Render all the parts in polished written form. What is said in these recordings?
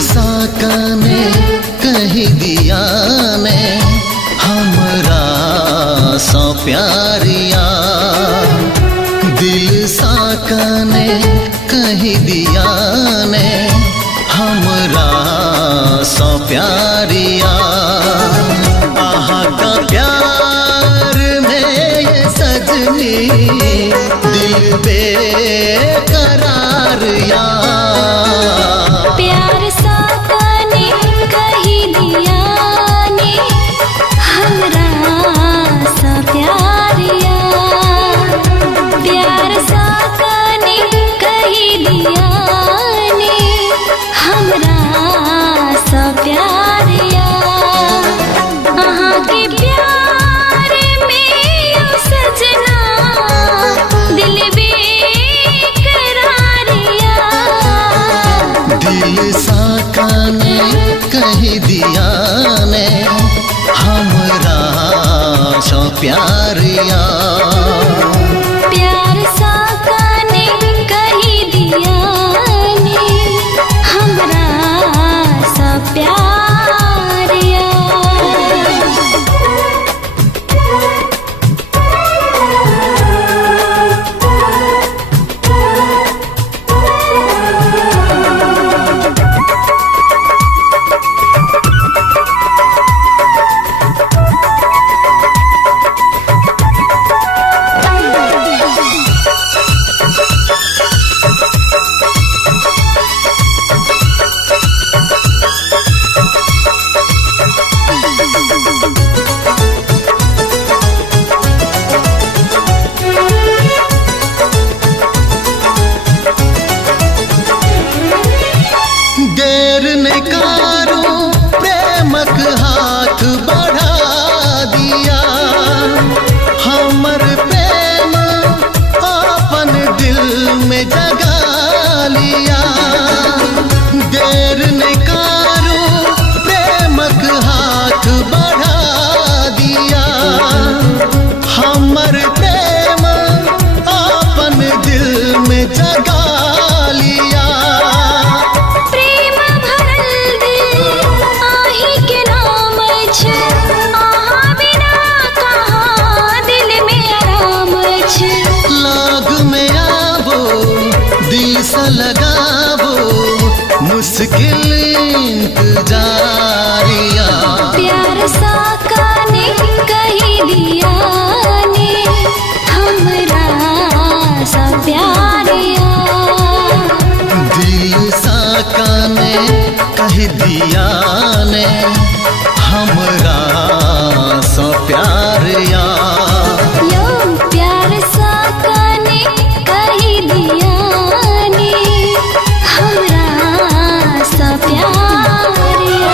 साकने कही दिया ने हमरा सो प्यारिया। दिल साकने कही दिया ने हमरा सो प्यारिया। आहा का प्यार में ये सजनी दिल बेकरार या। प्यार साकने कही दिया ने हमरा सा प्यारिया। प्यार साकने कही दिया ने हमरा सा प्यारिया। अहाँ के प्यार में ओ सजना दिल बेकरारिया। दिल साकने कही दिया ने हमरा सो प्यारिया। प्यार साकने कही दिया ने हमरा सा प्यारिया। देर न कारो प्रेमक हाथ बढ़ा दिया। हमर प्रेम अपन दिल में जगा लिया। देर न कारो प्रेमक हाथ बढ़ा दिया। हमर प्रेम अपन दिल में जगा लिया। लगाबो मुश्किल इंतजारिया। प्यार साकने कही दिया ने हमरा सा प्यारिया। दिल साकने कही दिया ने हमरा सो प्यारिया। यो प्यार साकने कही दिया हमरा सा प्यारिया।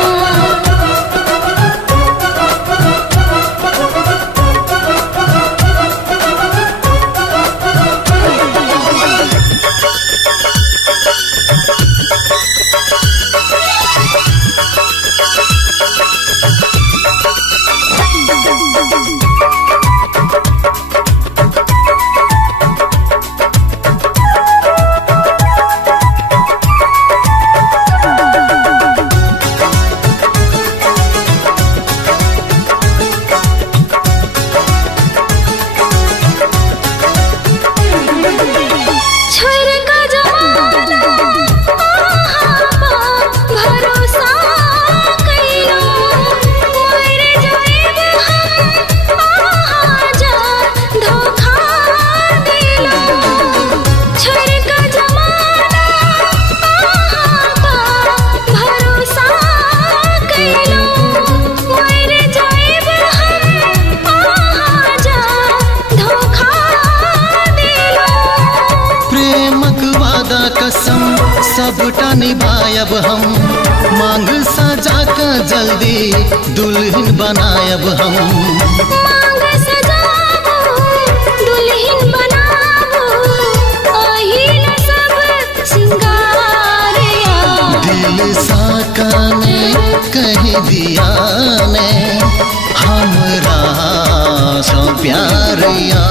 कसम सबटा निभायब हम। मांग सजा का जल्दी दुल्हन बनायब हम। मांग सजाबो दुल्हन बनाबो अहिल सब सिंगारिया। दिल साकने कही दिया ने हमरा सो प्यारिया।